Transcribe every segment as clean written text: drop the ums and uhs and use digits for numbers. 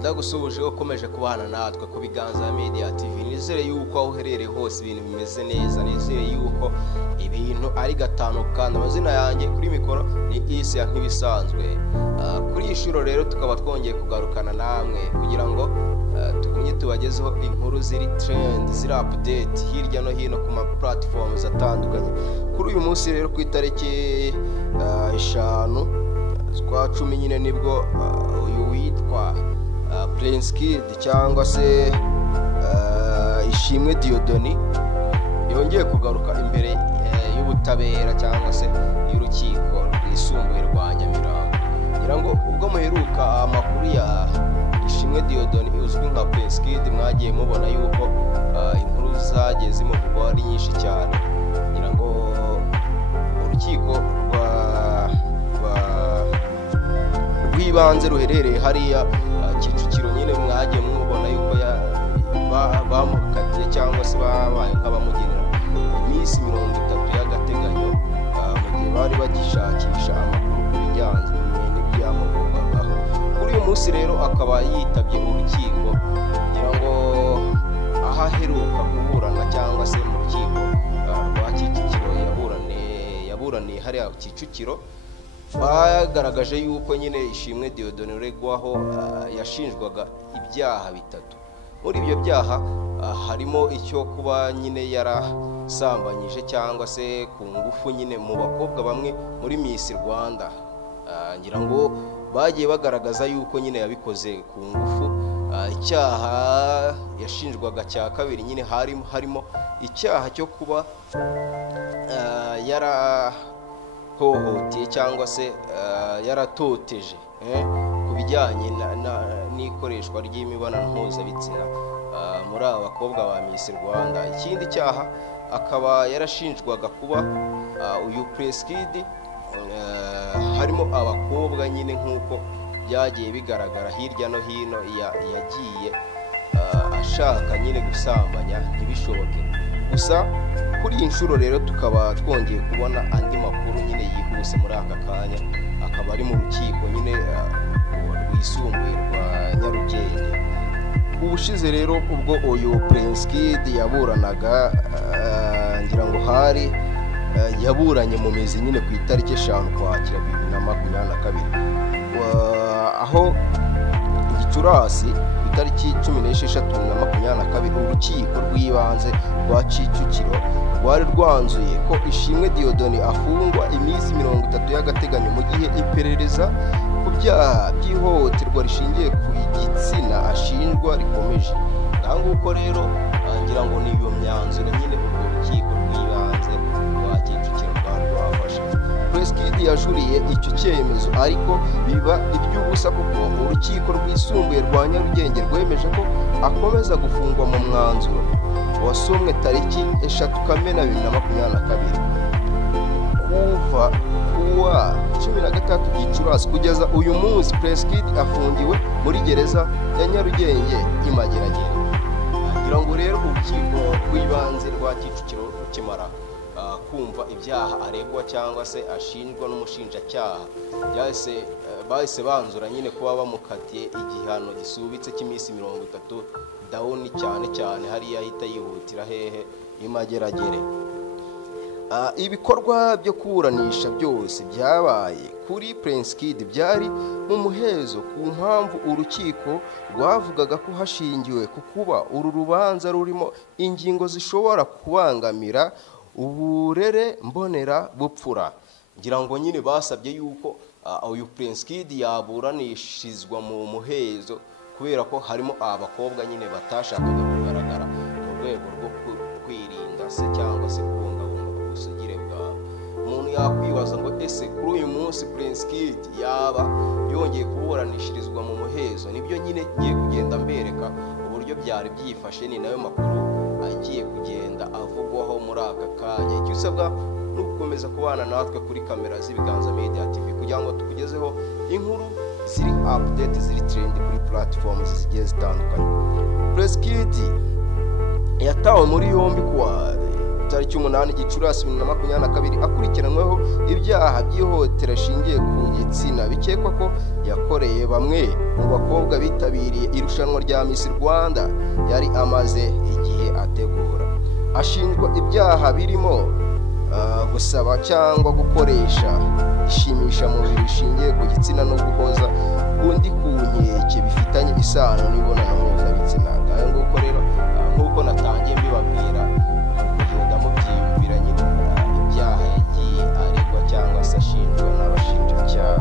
Ndagusubuje ukomeje kubana natwe ku Biganza Media TV. Nizere yuko aho uherereye hose ibintu bimeze neza, nizere yuko ibintu ari gatanu kandi amazina yanjye kuri mikoro ni Isi nk'ibisanzwe. Kuri ishuro rero tukaba twongeye kugarukana namwe kugira ngo tugumye tubagezeho inkuru ziri trend, ziri update hirya no hino ku ma platforms atandukanye. Kuri uyu munsi rero ku itariki 5 z'ukwa 10 nyine nibwo uyu witwa Prince Kid cyangwa se Ishimwe Dieudonné yongeye kugaruka imbere y'ubutabera cyangwa se y'urukiko rwisumbuye rwa Nyamirambo. Ngira ngo ubwo muheruka amakuru ya Ishimwe Dieudonné uzwi nka Prince Kid mwagiye mubona yuko inkuru zagiye zimuvugwa ari nyinshi cyane. Ngira ngo urukiko rw'ibanze ruherereye hariya Kicukiro nyine mwagiye mubona yuko bamukatiye cyangwa se babaye nk'abamugenera iminsi 30 y'agateganyo mu gihe bari bagishakisha amakuru ku bijyanye n'ibyamuvugwagaho. Kuri uyu munsi rero akaba yitabye urukiko, kugira ngo ahaheruka kuburana cyangwa se mu rukiko rwa Kicukiro yaburaniye hariya Kicukiro, bagaragaje yuko nyine Ishimwe Dieudonné uregwaho yashinjwaga ibyaha bitatu. Muri ibyo byaha harimo icyo kuba nyine yarasambanyije cyangwa se ku ngufu nyine mu bakobwa bamwe muri Miss Rwanda. Ngira ngo bagiye bagaragaza yuko nyine yabikoze ku ngufu. Icyaha yashinjwaga cya kabiri nyine harimo icyaha cyo kuba hohotiye cyangwa se yaratoteje ku bijyanye n'ikoreshwa ry'imibonano mpuzabitsina muri aba bakobwa ba Miss Rwanda. Ikindi cyaha akaba yarashinjwaga kuba uyu Prince Kid harimo abakobwa nyine nk'uko byagiye bigaragara hirya no hino yagiye ashaka nyine gusambanya ntibishoboke. Gusa kuri iyi nshuro rero tukaba twongeye kubona andi makuru nyine yihuse muri aka kanya, akaba ari mu rukiko nyine rwisumbuye rwa Nyarugenge. Ubushize rero ubwo uyu Prince Kid yaburanaga, ngira ngo hari yaburanye mu mizi nyine ku itariki 5 Ukwakira 2022, aho Gicurasi itariki 16/2022 urukiko rw'ibanze rwa Kicukiro rwari rwanzuye ko Ishimwe Dieudonné afungwa iminsi 30 y'agateganyo mu gihe iperereza ku byaha by'ihohoterwa rishingiye ku igitsina ashinjwa rikomeje. Nguko rero ngira ngo ni iyo myanzuro nyine urwo rukiko rw'ibanze rwa Kicukiro rwafashe. Prince Kid yajuriye icyo cyemezo ariko biba iby'ubusa kuko urukiko rwisumbuye rwa Nyarugenge rwemeje ko akomeza gufungwa mu mwanzuro wasomwe tariki 3 Kamena 2022. Kuva kuwa 13 Gicurasi kugeza uyu munsi Prince Kid afungiwe muri gereza ya Nyarugenge imageragere. Ngira ngo rero urukiko rw'ibanze rwa Kicukiro rukimara kumva ibyaha aregwa cyangwa se ashinjwa n'umushinjacyaha, bahise banzura nyine kuba bamukatiye igihano gisubitse cy'iminsi 30 down cyane hariya ahita yihutira hehe imageragere. Ibikorwa byo kuburanisha byose byabaye kuri Prince Kid byari mu muhezo ku mpamvu urukiko rwavugaga ko hashingiwe ku kuba uru rubanza rurimo ingingo zishobora kubangamira uburere mbonera bupfura. Ngira ngo nyine basabye yuko uyu Prince Kid yaburanishirizwa mu muhezo kubera ko harimo abakobwa nyine batashakaga kugaragara mu rwego rwo kwirinda se cyangwa se kubungabunga ubusugire bwabo. Umuntu yakwibaza ngo ese kuri uyu munsi Prince Kid yaba yongeye kuburanishirizwa mu muhezo? Nibyo nyine ngiye kugenda mbereka uburyo byari byifashe, ni nayo makuru agiye kugenda avugwaho muri aka kanya. Icyo usabwa gukomeza kubana natwe kuri kamera z'ibiganza Media TV kugira ngo tukugezeho inkuru ziri update ziri trend kuri platforms zigiye zitandukanye. Preskid yatawe muri yombi kuwa tariki 8 Gicurasi 2022 akurikiranweho ibyaha by'ihotera shingiye ku gitsina bikekwa ko yakoreye bamwe mu bakobwa bitabiriye irushanwa rya Miss Rwanda yari amaze igihe ategura. Ashinjwa ibyaha birimo gusaba cyangwa gukoresha ishimisha mubiri rishingiye ku gitsina no guhoza undi ku nkeke bifitanye isano n'ibonano mpuzabitsina. Ngayo nguko rero nk'uko natangiye mbibabwira kugenda mubyiyumvira nyine ibyaha yagiye aregwa cyangwa se ashinjwa n'abashinjacyaha.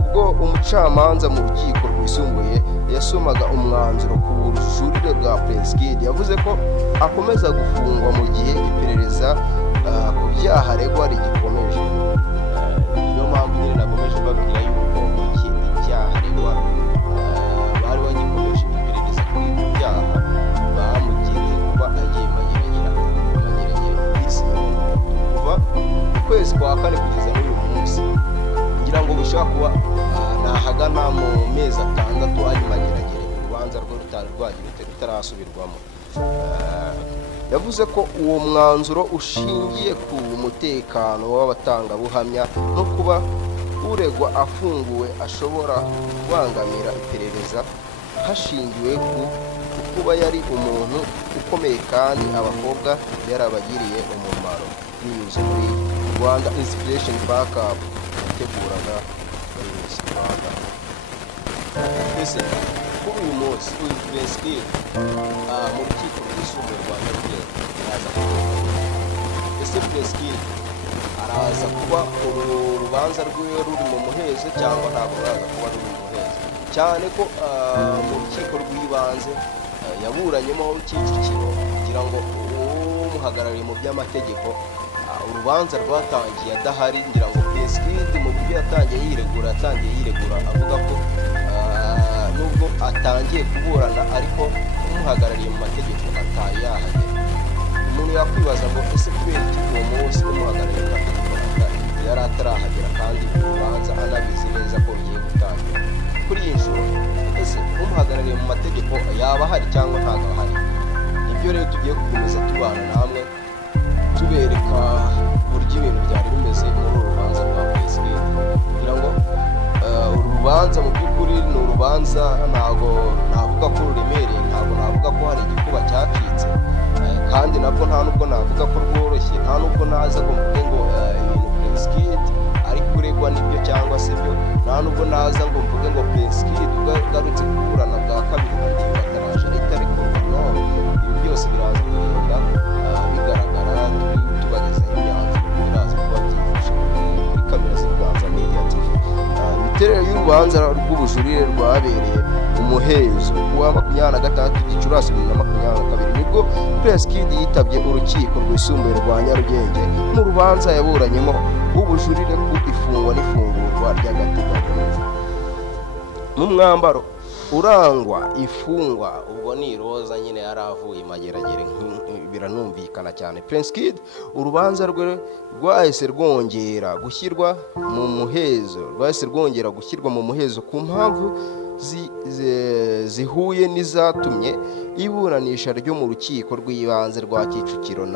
Ubwo umucamanza mu rukiko rwisumbuye yasomaga umwanzuro ku bujurire bwa Preskid yavuze ko akomeza gufungwa mu gihe iperereza ku byaha aregwa rigikomeje. Niyo mpamvu nyine nakomeje babwira yuko ibyaha aregwa bari bagikomeje iperereza kuri ibyo byaha bamugiriye kuba agiye mageragere kuva ukwezi kwa kane kugeza n'uyu munsi, ngira ngo bishobora kuba nahagana mu mezi 6 ari mageragere urubanza rwo rutarasubirwamo. Yavuze ko uwo mwanzuro ushingiye ku mutekano w'abatangabuhamya no kuba uregwa afunguwe ashobora kubangamira iperereza hashingiwe ku kuba yari umuntu ukomeye kandi abakobwa yarabagiriye umumaro binyuze muri Rwanda Inspiration Backup yateguraga muri Miss Rwanda. Ese kuri uyu munsi Preskid mu rukiko rwisumbuye rwa Nyarugenge araza ese Preskid araza kuba urubanza rwiwe ruri mu muhezo cyangwa ntabwo araza kuba ruri mu muhezo, cyane ko mu rukiko rw'ibanze yaburanyemo Kicukiro kugira ngo umuhagarariye mu by'amategeko urubanza rwatangiye adahari. Ngira ngo Preskid mu byo yatangiye yiregura avuga ko nubwo atangiye kuburana ariko umuhagarariye mu mategeko atari yahagera. Umuntu yakwibaza ngo ese kubera iki uwo munsi umuhagarariye mu mategeko yari atarahagera kandi urubanza anabizi neza ko rugiye gutangira. Kuri iyi nshuro ese umuhagarariye mu mategeko yaba ahari cyangwa ntabwo ahari? Ibyo rero tugiye gukomeza tubana namwe tubereka uburyo ibintu byari bimeze muri uru rubanza rwa Preskid. Kugira ngo uru rubanza mu by'ukuri ni urubanza ntabwo navuga ko ruremereye, ntabwo navuga ko hari igikuba cyacitse, kandi nabwo nta nubwo navuga ko rworoshye, nta nubwo naza ngo mvuge ngo ibintu Preskid ari kuregwa nibyo cyangwa se byo, nta nubwo naza ngo mvuge ngo Preskid ugarutse kuburana bwa kabiri bagiye bataraje leta ariko no, ibi byose biraza kugenda bigaragara tubagezaho imyanzuro biraza kuba byifashe kuri kamera z'ibiganza Media TV. Imiterere y'urubanza rw'ubujurire rwabereye umuhezo kuwa 26 Gicurasi 2022 nibwo Preskid yitabye urukiko rwisumbuye rwa Nyarugenge mu rubanza yaburanyemo ubujurire ku ifungwa n'ifungurwa ry'agateganyo. Mu mwambaro urangwa ifungwa ubwo ni roza nyine yaravuye mageragere biranumvikana cyane. Preskid urubanza rwe rwahise rwongera gushyirwa mu muhezo ku mpamvu zihuye n'izatumye iburanisha ryo mu rukiko rw'ibanze rwa Kicukiro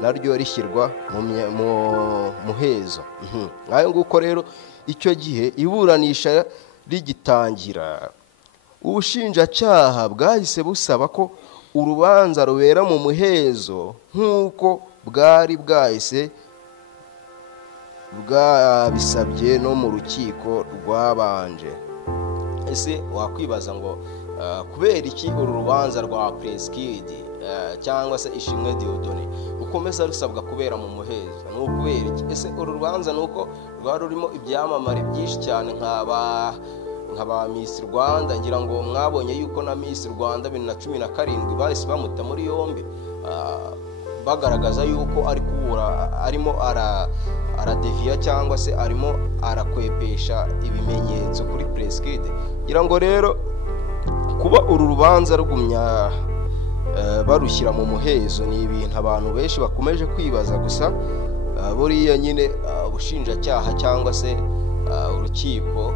naryo rishyirwa mu muhezo. Ngayo nguko rero icyo gihe iburanisha rigitangira ubushinjacyaha bwahise busaba ko urubanza rubera mu muhezo nk'uko bwari bwahise bwabisabye no mu rukiko rwabanje. Ese wakwibaza ngo kubera iki uru rubanza rwa Preskid cyangwa se Ishimwe Dieudonné rukomeza rusabwa kubera mu muhezo? Ni ukubera iki? Ese uru rubanza nuko rwari rurimo ibyamamare byinshi cyane nk'aba Miss Rwanda? Ngira ngo mwabonye yuko na Miss Rwanda 2017 bahise bamuta muri yombi bagaragaza yuko ari kubura, arimo aradeviya cyangwa se arimo arakwepesha ibimenyetso kuri Preskid. Ngira ngo rero kuba uru rubanza rugumya barushyira mu muhezo ni ibintu abantu benshi bakomeje kwibaza. Gusa buriya nyine ubushinjacyaha cyangwa se urukiko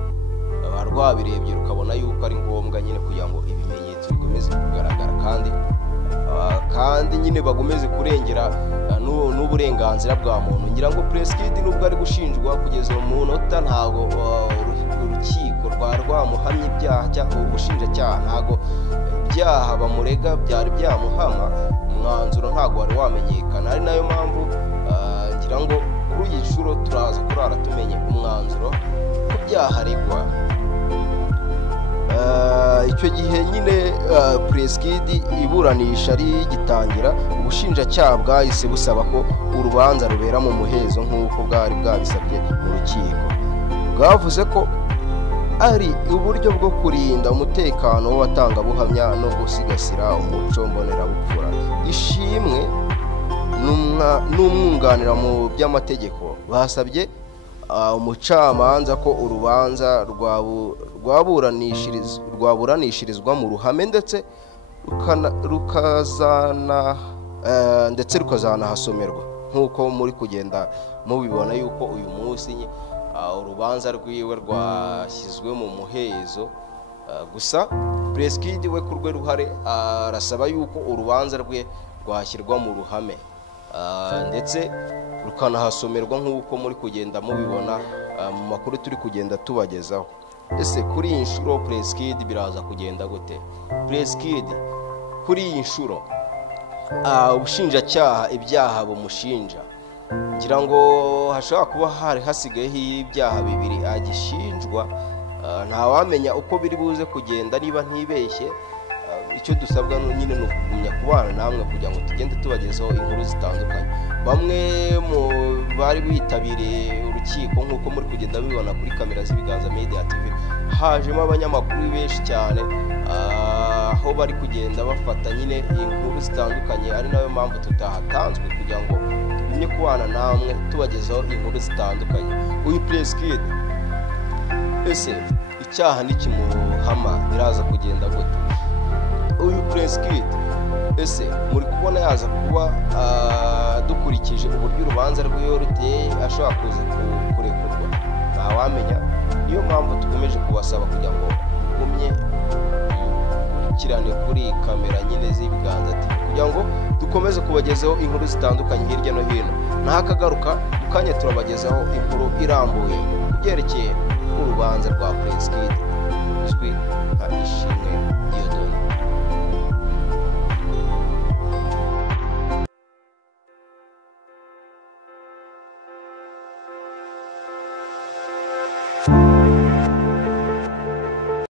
rwabirebye rukabona yuko ari ngombwa nyine kugira ngo ibimenyetso bikomeze kugaragara kandi nyine bagomeze kurengera n'uburenganzira bwa muntu. ngira ngo Preskid nubwo ari gushinjwa kugeza mu munota ntago urukiko rwamuhamye ibyaha cyangwa ubushinjacyaha ntago ibyaha bamurega byari byamuhama, umwanzuro ntago wari wamenyekana. ari nayo mpamvu ngira ngo kuri iyi nshuro turaza kurara tumenye umwanzuro ku byaha aregwa. Icyo gihe nyine Preskid iburanisha rigitangira, ubushinjacyaha bwahise busaba ko urubanza rubera mu muhezo nk'uko bwari bwabisabye mu rukiko. Bwavuze ko ari uburyo bwo kurinda umutekano w'abatangabuhamya no gusigasira umuco mbonerabupfura. Ishimwe n'umwunganira mu by'amategeko basabye umucamanza ko urubanza rwaburanishirizwa mu ruhame ndetse rukazanahasomerwa nk'uko muri kugenda mubibona yuko uyu munsi urubanza rwiwe rwashyizwe mu muhezo. Gusa Preskid we ku rwe ruhare arasaba yuko urubanza rwe rwashyirwa mu ruhame ndetse rukanahasomerwa nk'uko muri kugenda mubibona mu makuru turi kugenda tubagezaho. Ese kuri iyi nshuro Preskid biraza kugenda gute? Preskid kuri iyi nshuro ubushinjacyaha ibyaha bumushinja, ngira ngo hashobora kuba hari hasigayeho ibyaha bibiri agishinjwa, ntawamenya uko biri buze kugenda niba ntibeshye. Icyo dusabwa nyine ni ukugumya kubana namwe kugira ngo tugende tubagezaho inkuru zitandukanye. Bamwe mu bari bitabiriye urukiko nk'uko muri kugenda bibona kuri kamera z'Ibiganza Media TV, hajemo abanyamakuru benshi cyane aho bari kugenda bafata nyine inkuru zitandukanye. ari nayo mpamvu tutahatanzwe kugira ngo tugumye kubana namwe tubagezaho inkuru zitandukanye. Uyu Preskid ese icyaha nikimuhama biraza kugenda gute? Uyu Preskid ese muri kubona yaza kuba dukurikije uburyo urubanza rw'iyo ruteye ashobora kuza kurekurwa? Ntawamenya. niyo mpamvu tukomeje kubasaba kugira ngo tugumye kirane kuri kamera nyine z'Ibiganza TV kugira ngo dukomeze kubagezaho inkuru zitandukanye hirya no hino. Ntakagaruka mukanya turabagezaho inkuru irambuye kubyerekeye urubanza rwa Preskid uzwi nka Ishimwe